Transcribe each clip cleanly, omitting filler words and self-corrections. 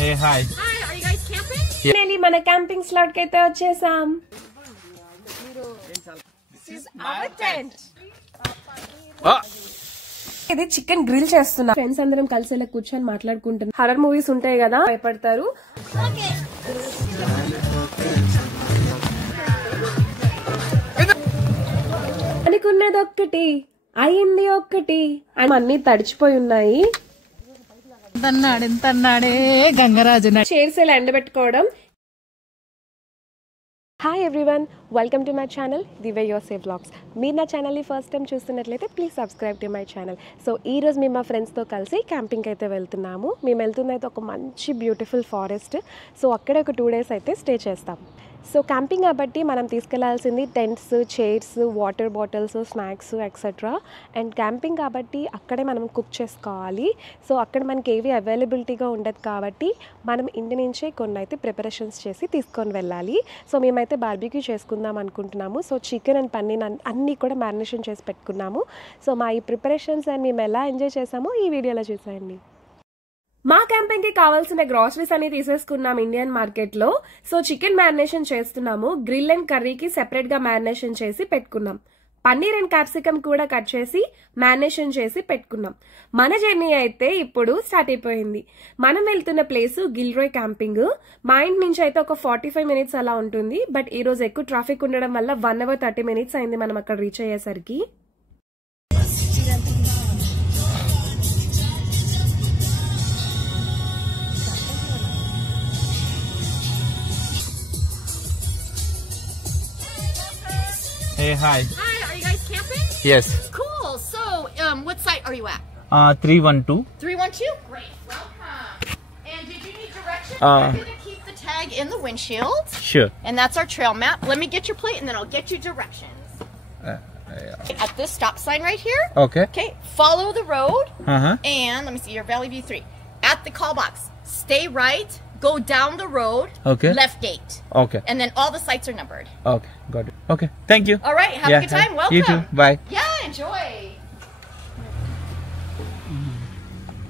Hey, hi. Hi, are you guys camping? Finally, మన camping slot కైతే వచ్చేసాం. This is our tent. ఇది chicken grill చేస్తున్నా. Friends అందరం కలిసి ఇలా కూర్చొని మాట్లాడుకుంటున్నాం. హర్రర్ మూవీస్ ఉంటాయి కదా, భయపడతారు. అనుకున్నది ఒక్కటి, అయింది ఒక్కటి. అన్ని తడిచిపోయి ఉన్నాయి. ఎంతన్నాడే గంగరాజు చైర్స్ ఇలా ఎండబెట్టుకోవడం. Hi everyone, welcome to my channel దివే యువర్ సేవ్ వ్లాగ్స్. మీరు నా ఛానల్ని ఫస్ట్ టైం చూస్తున్నట్లయితే please subscribe to my channel. So ఈరోజు మేము మా ఫ్రెండ్స్తో కలిసి క్యాంపింగ్ అయితే వెళ్తున్నాము. మేము వెళ్తున్న అయితే ఒక మంచి బ్యూటిఫుల్ ఫారెస్ట్. సో అక్కడే ఒక 2 days అయితే స్టే చేస్తాం. సో క్యాంపింగ్ కాబట్టి మనం తీసుకెళ్లాల్సింది tents, chairs, water bottles, snacks etcetera. And camping కాబట్టి అక్కడే మనం కుక్ చేసుకోవాలి. సో అక్కడ మనకి ఏవి అవైలబిలిటీగా ఉండదు కాబట్టి మనం ఇంటి నుంచే కొన్ని అయితే ప్రిపరేషన్స్ చేసి తీసుకొని వెళ్ళాలి. సో మేమైతే బార్బిక్యూ చేసుకుందాం అనుకుంటున్నాము. సో చికెన్ అండ్ పన్నీర్ అన్నీ కూడా మ్యారినేషన్ చేసి పెట్టుకున్నాము. సో మా ఈ ప్రిపరేషన్స్ అండ్ మేము ఎలా ఎంజాయ్ చేసామో ఈ వీడియోలో చూసేయండి. మా క్యాంపింగ్ కి కావాల్సిన గ్రాసరీస్ అన్ని తీసేసుకున్నాం ఇండియన్ మార్కెట్ లో. సో చికెన్ మ్యారినేషన్ చేస్తున్నాము. గ్రిల్ అండ్ కర్రీకి సెపరేట్ గా మ్యారినేషన్ చేసి పెట్టుకున్నాం. పన్నీర్ అండ్ క్యాప్సికమ్ కూడా కట్ చేసి మ్యారినేషన్ చేసి పెట్టుకున్నాం. మన జర్నీ అయితే ఇప్పుడు స్టార్ట్ అయిపోయింది. మనం వెళ్తున్న ప్లేస్ గిల్రోయ్ క్యాంపింగ్. మా ఇంటి నుంచి అయితే ఒక 45 minutes అలా ఉంటుంది. బట్ ఈ రోజు ఎక్కువ ట్రాఫిక్ ఉండడం వల్ల 1 hour 30 minutes అయింది మనం అక్కడ రీచ్ అయ్యేసరికి. Hey, hi. Hi, are you guys camping? Yes. Cool. So, what site are you at? 312. 312? Great. Welcome. And did you need directions? Uh, I'm going to keep the tag in the windshield. Sure. And that's our trail map. Let me get your plate and then I'll get you directions. At this stop sign right here. Okay. Okay. Follow the road. Uh-huh. And let me see your Valley View 3. At the call box, stay right. Go down the road. Okay. Left gate. Okay. And then all the sites are numbered. Okay. Got it. Okay. Thank you. All right. Have a good time. Welcome. You too. Bye. Yeah. Enjoy.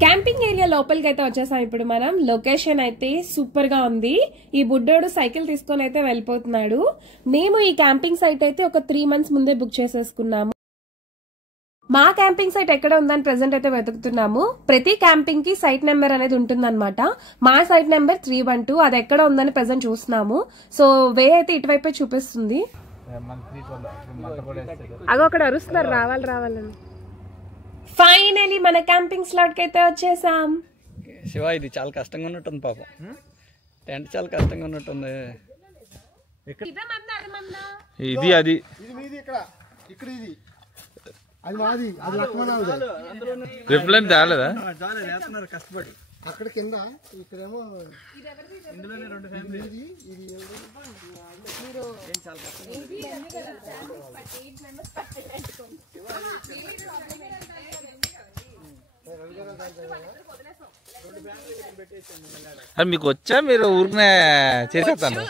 Camping area లోపలికి అయితే వచ్చేసాం. ఇప్పుడు మనం location అయితే super గా ఉంది. ఈ బుడ్డోడు సైకిల్ తీసుకొని అయితే వెళ్ళిపోతున్నాడు. మేము ఈ క్యాంపింగ్ సైట్ అయితే ఒక 3 months ముందే బుక్ చేసేసుకున్నాము. మా క్యాంపింగ్ సైట్ ఎక్కడ ఉందని ప్రెసెంట్ అయితే వెతుకుతున్నాము. ప్రతి క్యాంపింగ్ కి సైట్ నెంబర్ అనేది ఉంటుందన్నమాట. మా సైట్ నెంబర్ 312. అది ఎక్కడ ఉందని ప్రెసెంట్ చూస్తున్నాము. సో వే అయితే ఇటువైపే చూపిస్తుంది. అగో అక్కడ అరుస్తున్నారు రావాలని. ఫైనలీ మన క్యాంపింగ్ స్లాట్ కి అయితే వచ్చేసాం. శివ, ఇది చాలా కష్టంగా ఉన్నట్టుంది పాపం. టెంట్ చాలా కష్టంగా ఉన్నట్టుంది. ఇది అది రిప్లైన్ తేలేదా? కష్టపడి అక్కడ కింద ఇక్కడేమో ఇందులోనే 2 ఫ్యామిలీ. అది మీకు వచ్చా? మీరు ఊరినే చేసేస్తాను.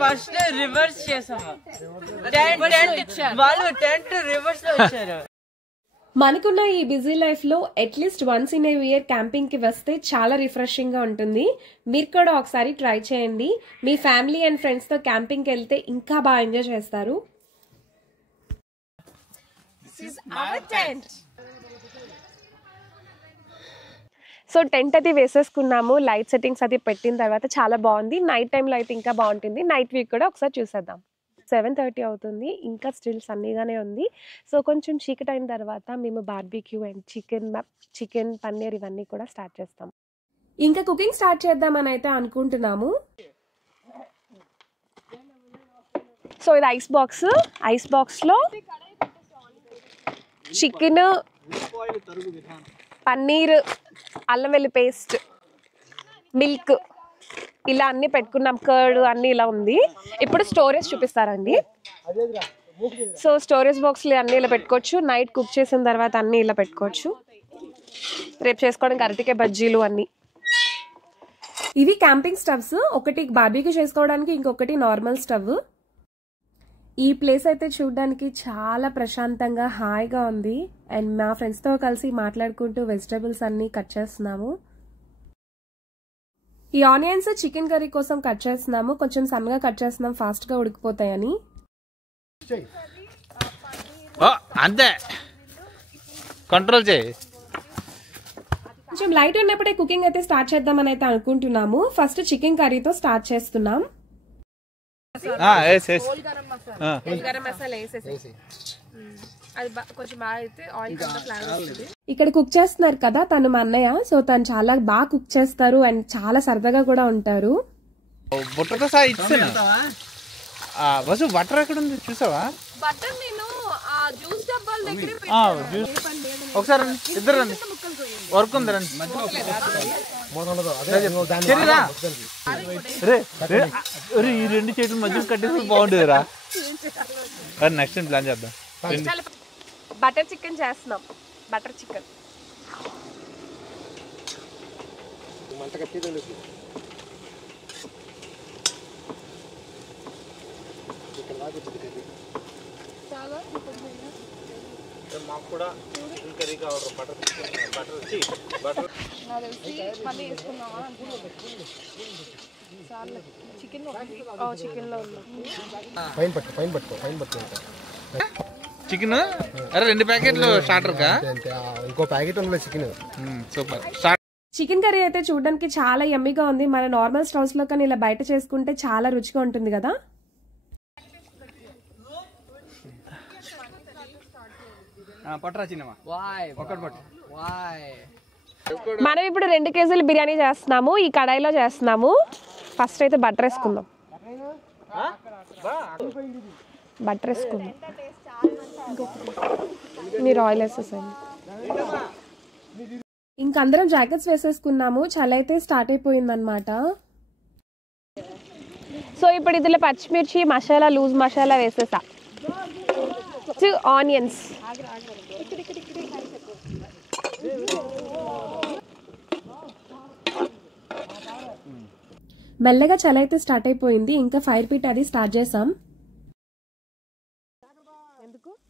ఫస్ట్ రివర్స్ చేసాము. వాళ్ళు టెంట్ రివర్స్ లో వచ్చారు. మనకున్న ఈ బిజీ లైఫ్ లో at least once in a year camping కి వస్తే చాలా రిఫ్రెషింగ్ గా ఉంటుంది. మీరు కూడా ఒకసారి ట్రై చేయండి. మీ ఫ్యామిలీ అండ్ ఫ్రెండ్స్ తో క్యాంపింగ్ కి వెళ్తే ఇంకా బాగా ఎంజాయ్ చేస్తారు. This is our tent. So tent అది వేసేసుకున్నాము. లైట్ సెట్టింగ్స్ అది పెట్టిన తర్వాత చాలా బాగుంది. నైట్ టైంలో అయితే ఇంకా బాగుంటుంది. నైట్ వ్యూ కూడా ఒకసారి చూసేద్దాం. 7:30 అవుతుంది. ఇంకా స్టిల్ సన్నీగానే ఉంది. సో కొంచెం చీకటి అయిన తర్వాత మేము బార్బిక్యూ అండ్ చికెన్ పన్నీర్ ఇవన్నీ కూడా స్టార్ట్ చేస్తాం. ఇంకా కుకింగ్ స్టార్ట్ చేద్దామని అయితే అనుకుంటున్నాము. సో ఇది ఐస్ బాక్స్ లో చికెన్, పన్నీర్, అల్లం వెల్లుల్లి పేస్ట్, మిల్క్ ఇలా అన్ని పెట్టుకున్నాం. కర్డ్ అన్ని ఇలా ఉంది. ఇప్పుడు స్టోరేజ్ చూపిస్తారండి. సో స్టోరేజ్ బాక్స్లు అన్ని ఇలా పెట్టుకోవచ్చు. నైట్ కుక్ చేసిన తర్వాత అన్ని ఇలా పెట్టుకోవచ్చు. రేపు చేసుకోవడానికి అరటికాయ బజ్జీలు అన్ని. ఇవి క్యాంపింగ్ స్టవ్స్. ఒకటి బార్బిక్యూ చేసుకోవడానికి, ఇంకొకటి నార్మల్ స్టవ్. ఈ ప్లేస్ అయితే చూడడానికి చాలా ప్రశాంతంగా హాయిగా ఉంది. అండ్ మా ఫ్రెండ్స్తో కలిసి మాట్లాడుకుంటూ వెజిటబుల్స్ అన్ని కట్ చేస్తున్నాము. ఈ ఆనియన్స్ చికెన్ కర్రీ కోసం కట్ చేస్తున్నాము. కొంచెం సన్నగా కట్ చేస్తున్నాం, ఫాస్ట్ గా ఉడికిపోతాయని. అంతే, కంట్రోల్ చేయి. కొంచెం లైట్ ఉన్నప్పుడే కుకింగ్ అయితే స్టార్ట్ చేద్దామని అయితే అనుకుంటున్నాము. ఫస్ట్ చికెన్ కర్రీతో స్టార్ట్ చేస్తున్నాం. ఇక్కడ కుక్ చేస్తున్నారు కదా తను మా అన్నయ్య. సో తను చాలా బాగా కుక్ చేస్తారు అండ్ చాలా సరదాగా కూడా ఉంటారు. బుట్టతో సహా ఇచ్చాను. వసు బటర్ ఎక్కడ ఉంది చూసావా? ఒకసారి ఇద్దరు రండి, వర్క్ ఉంది రండి. ఈ 2 చేతులు మధ్య కట్టేసి బాగుండేదిరా. నెక్స్ట్ టైం ప్లాన్ చేద్దాం. బటర్ చికెన్ చేస్తున్నాం. బటర్ చికెన్ మాకు కూడా కర్రీ కావాలి. Butter butter chicken. అరే 2 ప్యాకెట్లు స్టార్టర్ కా? ఇంకో ప్యాకెట్ ఉంది చికెన్. సూపర్. చికెన్ కర్రీ అయితే చూడడానికి చాలా యమ్మీగా ఉంది. మన నార్మల్ స్టవ్స్ లో కానీ ఇలా బయట చేసుకుంటే చాలా రుచిగా ఉంటుంది కదా. మనం ఇప్పుడు 2 కేజీలు బిర్యానీ చేస్తున్నాము. ఈ కడాయిలో చేస్తున్నాము. ఫస్ట్ అయితే బటర్ వేసుకుందాం. బటర్ వేసుకుందాం. మీరు ఆయిల్ వేసేసండి. ఇంకందరం జాకెట్స్ వేసేసుకున్నాము. చలి అయితే స్టార్ట్ అయిపోయింది అనమాట. సో ఇప్పుడు ఇందులో పచ్చిమిర్చి మసాలా, లూజ్ మసాలా వేసేసా. ఆనియన్స్, మెల్లగా చలి అయితే స్టార్ట్ అయిపోయింది. ఇంకా ఫైర్ పిట్ అది స్టార్ట్ చేసాం.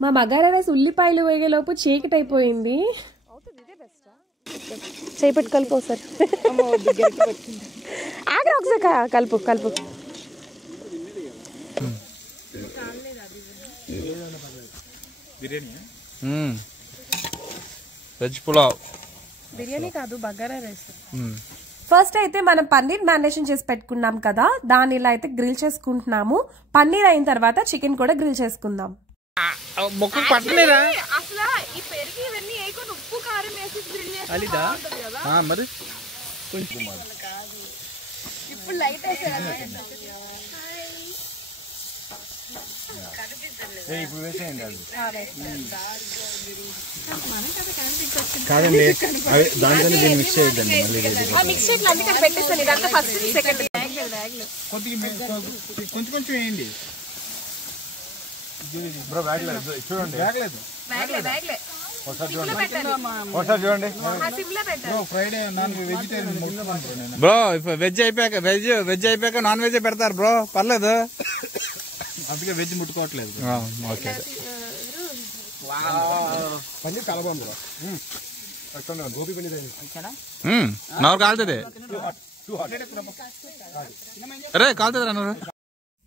మా మగారా రైస్ ఉల్లిపాయలు వేగేలోపు చీకటి అయిపోయింది. చేపెట్టు కలుపు ఒకసారి. ఆగ్రా ఒకసారి కలుపు కలుపు. వెజ్ పులావ్. బిర్యానీ కాదు, బగారా రైస్. ఫస్ట్ అయితే మనం పన్నీర్ మ్యారినేషన్ చేసి పెట్టుకున్నాం కదా, దాన్ని ఇలా అయితే గ్రిల్ చేసుకుంటున్నాము. పన్నీర్ అయిన తర్వాత చికెన్ కూడా గ్రిల్ చేసుకుందాం. మొక్క పట్టలేరా మరి? కాదండి, దాంట్లో మిక్స్ చేయొద్దండి. కొంచెం కొంచెం వేయండి బ్రో. చూడండి ఒకసారి చూడండి. Friday non vegetarian bro. Veg అయిపోయాక నాన్ వెజ్ పెడతారు బ్రో, పర్లేదు. అందుకే వెజ్ ముట్టుకోవట్లేదు. ఓకే. పన్నీర్ కలబాం బ్రో. గోబీ పన్నీర్ నవ్వు కాలుతుంది. అరే కాలుతుంది రా.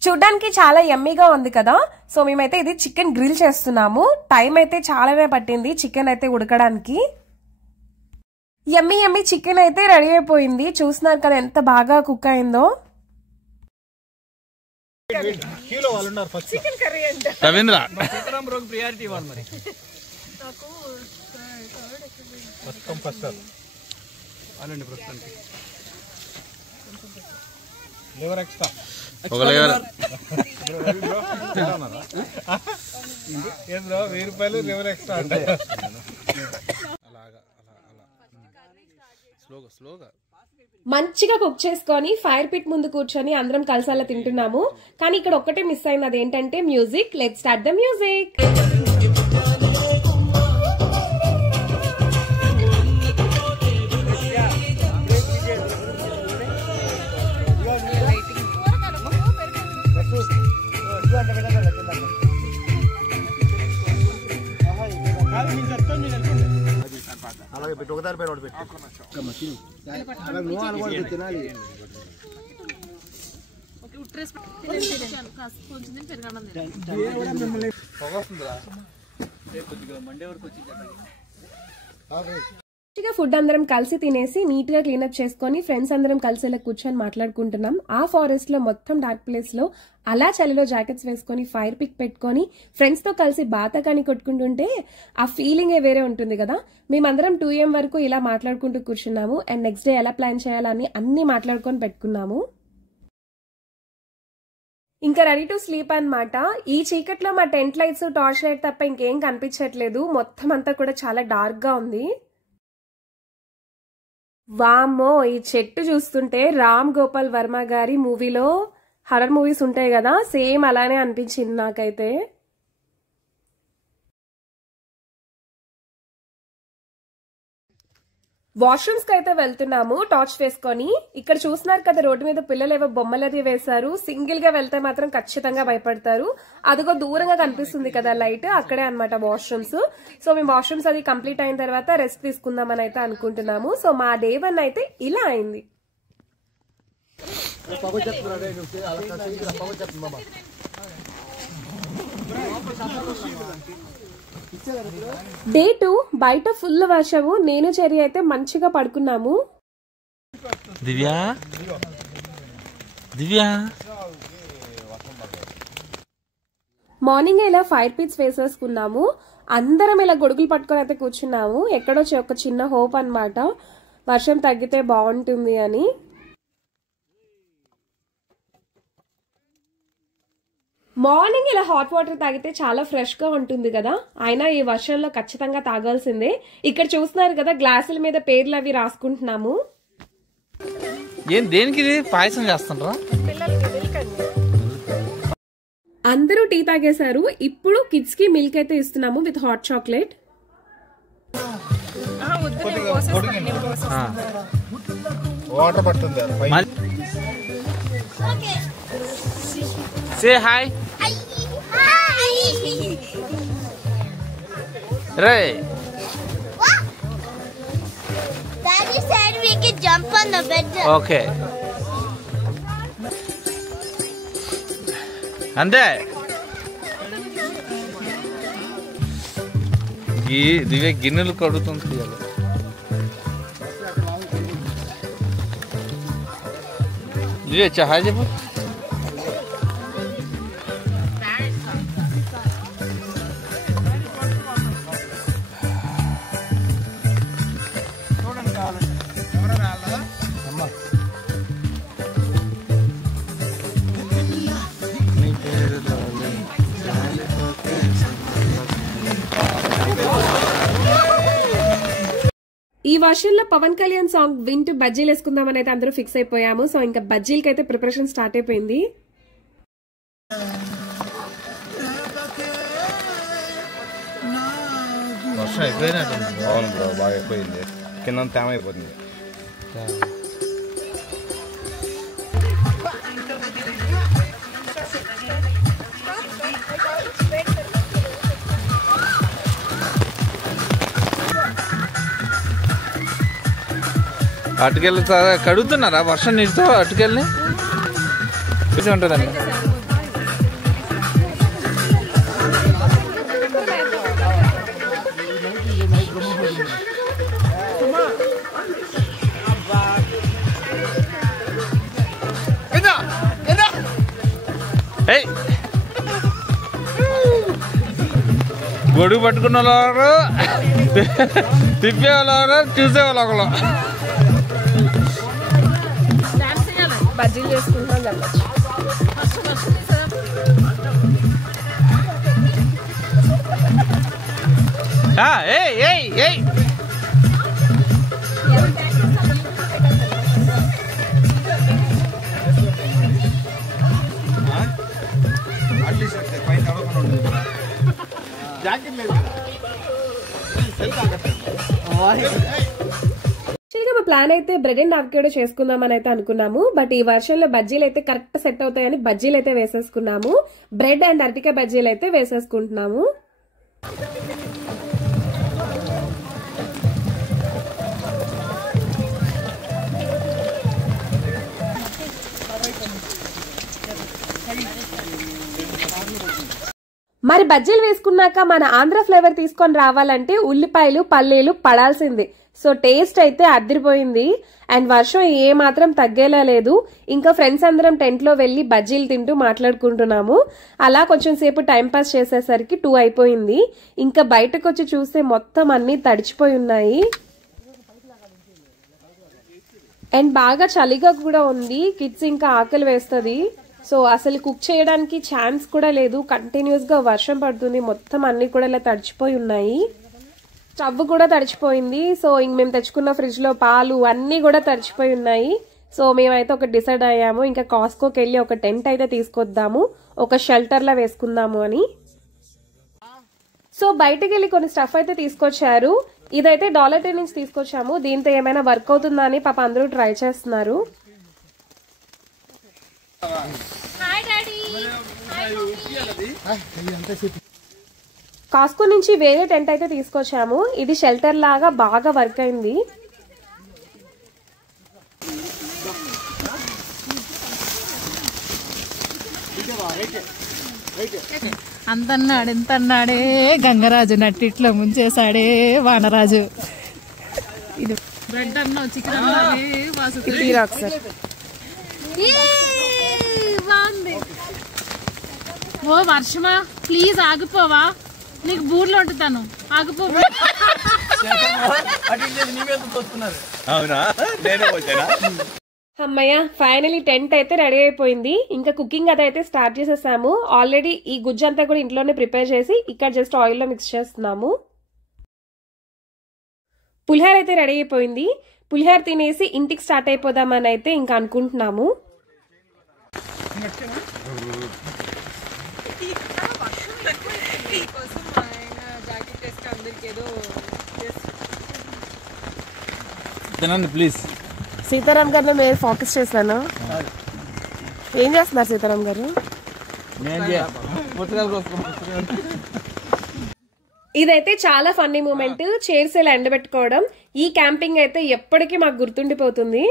చూడ్డానికి చాలా యమ్మీగా ఉంది కదా. సో మేమైతే ఇది చికెన్ గ్రిల్ చేస్తున్నాము. టైం అయితే చాలానే పట్టింది చికెన్ అయితే ఉడకడానికి. యమ్మీ యమ్మీ చికెన్ అయితే రెడీ అయిపోయింది. చూస్తున్నారు కదా ఎంత బాగా కుక్ అయిందో. రవీంద్ర లివర్ ఎక్స్ట్రా ఒక లేవర్. 1000 రూపాయలు లివర్ ఎక్స్ట్రా అంటే. మంచిగా కుక్ చేసుకొని ఫైర్ పిట్ ముందు కూర్చొని అందరం కలిసి అలా తింటున్నాము. కానీ ఇక్కడ ఒక్కటే మిస్ అయింది, అదేంటంటే music. Let's start the music. అలాగే పెట్టి ఫుడ్ అందరం కలిసి తినేసి నీట్ గా క్లీనప్ చేసుకుని ఫ్రెండ్స్ అందరం కలిసి ఇలా కూర్చొని మాట్లాడుకుంటున్నాం. ఆ ఫారెస్ట్ లో మొత్తం డార్క్ ప్లేస్ లో అలా చలిలో జాకెట్స్ వేసుకొని ఫైర్ పిక్ పెట్టుకొని ఫ్రెండ్స్ తో కలిసి బాతకాని కొట్టుకుంటుంటే ఆ ఫీలింగ్ వేరే ఉంటుంది కదా. మేమందరం 2 AM వరకు ఇలా మాట్లాడుకుంటూ కూర్చున్నాము. అండ్ నెక్స్ట్ డే ఎలా ప్లాన్ చేయాలని అన్ని మాట్లాడుకొని పెట్టుకున్నాము. ఇంకా రెడీ టు స్లీప్ అన్నమాట. ఈ చీకట్లో మా టెంట్ లైట్స్ టార్చ్ లైట్ తప్ప ఇంకేం కనిపించట్లేదు. మొత్తం అంతా కూడా చాలా డార్క్ గా ఉంది. వామ్మో, ఈ చెట్టు చూస్తుంటే రామ్ గోపాల్ వర్మ గారి మూవీలో హర్రర్ మూవీస్ ఉంటాయి కదా, సేమ్ అలానే అనిపించింది నాకైతే. వాష్రూమ్స్ కి అయితే వెళ్తున్నాము టార్చ్ వేసుకొని. ఇక్కడ చూస్తున్నారు కదా రోడ్డు మీద పిల్లలు ఏవో బొమ్మలు అది వేశారు. సింగిల్ గా వెళ్తే మాత్రం ఖచ్చితంగా భయపడతారు. అదిగో దూరంగా కనిపిస్తుంది కదా లైట్, అక్కడే అన్నమాట వాష్రూమ్స్. సో మేము వాష్రూమ్స్ అది కంప్లీట్ అయిన తర్వాత రెస్ట్ తీసుకుందామని అయితే అనుకుంటున్నాము. సో మా డే 1 అయితే ఇలా అయింది. డే 2 బయట ఫుల్ వర్షము. నేను చెరి అయితే మంచిగా పడుకున్నాము. దివ్యా దివ్యా మార్నింగ్ ఇలా ఫైర్ పిట్స్ వేసేసుకున్నాము. అందరం ఇలా గొడుగులు పట్టుకొని అయితే కూర్చున్నాము. ఎక్కడో ఒక చిన్న హోప్ అన్నమాట, వర్షం తగ్గితే బాగుంటుంది అని. మార్నింగ్ ఇలా హాట్ వాటర్ తాగితే చాలా ఫ్రెష్ గా ఉంటుంది కదా, అయినా ఈ వర్షంలో ఖచ్చితంగా తాగాల్సిందే. ఇక్కడ చూస్తున్నారు కదా గ్లాసుల మీద పేర్లు అవి రాసుకుంటున్నాము. ఏం దేనికి పాయసం చేస్తుండ్రా? అందరూ టీ తాగేశారు. ఇప్పుడు కిడ్స్ కి మిల్క్ అయితే ఇస్తున్నాము విత్ హాట్ చాక్లెట్. వాటర్ పడుతుంది. Say hi. Ray Daddy said we could jump on the bed. Okay అంతే. ఈ దివ్య గిన్నెలు కడుగుతుంది. దివ్య హాయ్ చెప్పు. ఈ వర్షంలో పవన్ కళ్యాణ్ సాంగ్ వింటూ బజ్జీలు వేసుకుందామని అయితే అందరూ ఫిక్స్ అయిపోయాము. సో ఇంకా బజ్జీలకి అయితే ప్రిపరేషన్ స్టార్ట్ అయిపోయింది. వర్షం అయిపోయినట్టు. అవును బ్రో, బాగా అయిపోయింది. కింద తేమ అయిపోతుంది. అటుకెళ్ళి కడుగుతున్నారా వర్షం నీటితో? అటుకెళ్ళి ఉంటుందండి. గొడుగు పట్టుకున్న వాళ్ళు తిప్పే వాళ్ళు చూసే వాళ్ళు ఒకళ్ళు. బజ్జీలు చేసుకుంటాం వెళ్ళచ్చు. మా ప్లాన్ అయితే బ్రెడ్ అండ్ అవకాడో చేసుకుందామని అయితే అనుకున్నాము. బట్ ఈ వర్షంలో బజ్జీలు అయితే కరెక్ట్ సెట్ అవుతాయని బజ్జీలు అయితే వేసేసుకున్నాము. బ్రెడ్ అండ్ అరటికాయ బజ్జీలు అయితే వేసేసుకుంటున్నాము. మరి బజ్జీలు వేసుకున్నాక మన ఆంధ్ర ఫ్లేవర్ తీసుకొని రావాలంటే ఉల్లిపాయలు పల్లీలు పడాల్సిందే. సో టేస్ట్ అయితే అదిరిపోయింది. అండ్ వర్షం ఏ మాత్రం తగ్గేలా లేదు. ఇంకా ఫ్రెండ్స్ అందరం టెంట్ లో వెళ్లి బజ్జీలు తింటూ మాట్లాడుకుంటున్నాము. అలా కొంచెం సేపు టైం పాస్ చేసేసరికి 2 అయిపోయింది. ఇంకా బయటకు వచ్చి చూస్తే మొత్తం అన్ని తడిచిపోయి ఉన్నాయి. అండ్ బాగా చలిగా కూడా ఉంది. కిడ్స్ ఇంకా ఆకలి వేస్తుంది. సో అసలు కుక్ చేయడానికి ఛాన్స్ కూడా లేదు. కంటిన్యూస్ గా వర్షం పడుతుంది. మొత్తం అన్ని కూడా ఇలా తడిచిపోయి ఉన్నాయి. స్టవ్ కూడా తడిచిపోయింది. సో ఇంక మేము తెచ్చుకున్న ఫ్రిడ్జ్ లో పాలు అన్ని కూడా తడిచిపోయి ఉన్నాయి. సో మేమైతే ఒక డిసైడ్ అయ్యాము, ఇంకా కాస్కోకి వెళ్ళి ఒక టెంట్ అయితే తీసుకొద్దాము, ఒక షెల్టర్ లా వేసుకుందాము అని. సో బయటకు వెళ్ళి కొన్ని స్టఫ్ అయితే తీసుకొచ్చారు. ఇదైతే $1 నుంచి తీసుకొచ్చాము. దీంతో ఏమైనా వర్క్ అవుతుందా అని పాప అందరూ ట్రై చేస్తున్నారు. కాస్కో నుంచి వేరే టెంట్ అయితే తీసుకొచ్చాము. ఇది షెల్టర్ లాగా బాగా వర్క్ అయింది. అంతన్నాడు ఇంతన్నాడే గంగరాజు నట్టిట్లో ముంచేసాడే వానరాజు. ఇది బ్రెడ్ అన్నా చికెన్ అన్నాడే బాగుంది. ఓ వర్షమా ప్లీజ్ ఆగిపోవా, నీకు బూర్లు వండుతాను, ఆగిపో. అమ్మయ్య ఫైనలీ టెంట్ అయితే రెడీ అయిపోయింది. ఇంకా కుకింగ్ అదైతే స్టార్ట్ చేసేసాము. ఆల్రెడీ ఈ గుజ్జు అంతా కూడా ఇంట్లోనే ప్రిపేర్ చేసి ఇక్కడ జస్ట్ ఆయిల్ లో మిక్స్ చేస్తున్నాము. పులిహోర అయితే రెడీ అయిపోయింది. పులిహోర తినేసి ఇంటికి స్టార్ట్ అయిపోదామని అయితే ఇంకా అనుకుంటున్నాము. ప్లీజ్. సీతారాం గారిని మీరు ఫోకస్ చేశాను. ఏం చేస్తున్నారు సీతారాం గారు? ఇదైతే చాలా ఫన్నీ మూమెంట్. చైర్స్ ఇలా ఎండబెట్టుకోవడం. ఈ క్యాంపింగ్ అయితే ఎప్పటికీ మాకు గుర్తుండిపోతుంది.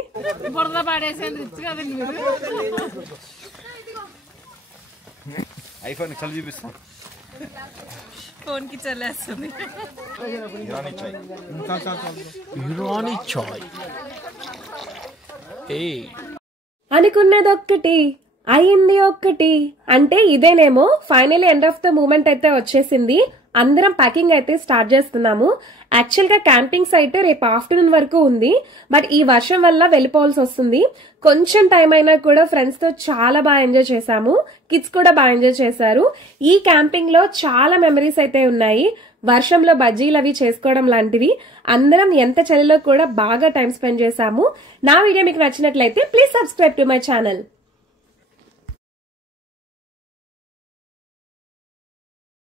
ఐఫోన్ చలి చూపిస్తాం. ఫోన్ కి చల్లేస్తుంది. అనుకున్నదొక్కటి అయింది ఒక్కటి అంటే ఇదేనేమో. Finally end of the moment అయితే వచ్చేసింది. అందరం ప్యాకింగ్ అయితే స్టార్ట్ చేస్తున్నాము. యాక్చువల్ గా క్యాంపింగ్ సైట్ రేపు ఆఫ్టర్నూన్ వరకు ఉంది. బట్ ఈ వర్షం వల్ల వెళ్ళిపోవాల్సి వస్తుంది. కొంచెం టైం అయినా కూడా ఫ్రెండ్స్ తో చాలా బాగా ఎంజాయ్ చేశాము. కిడ్స్ కూడా బాగా ఎంజాయ్ చేశారు. ఈ క్యాంపింగ్ లో చాలా మెమరీస్ అయితే ఉన్నాయి. వర్షంలో బజ్జీలు అవి చేసుకోవడం లాంటివి. అందరం ఎంత చలిలో కూడా బాగా టైం స్పెండ్ చేశాము. నా వీడియో మీకు నచ్చినట్లయితే please subscribe to my channel.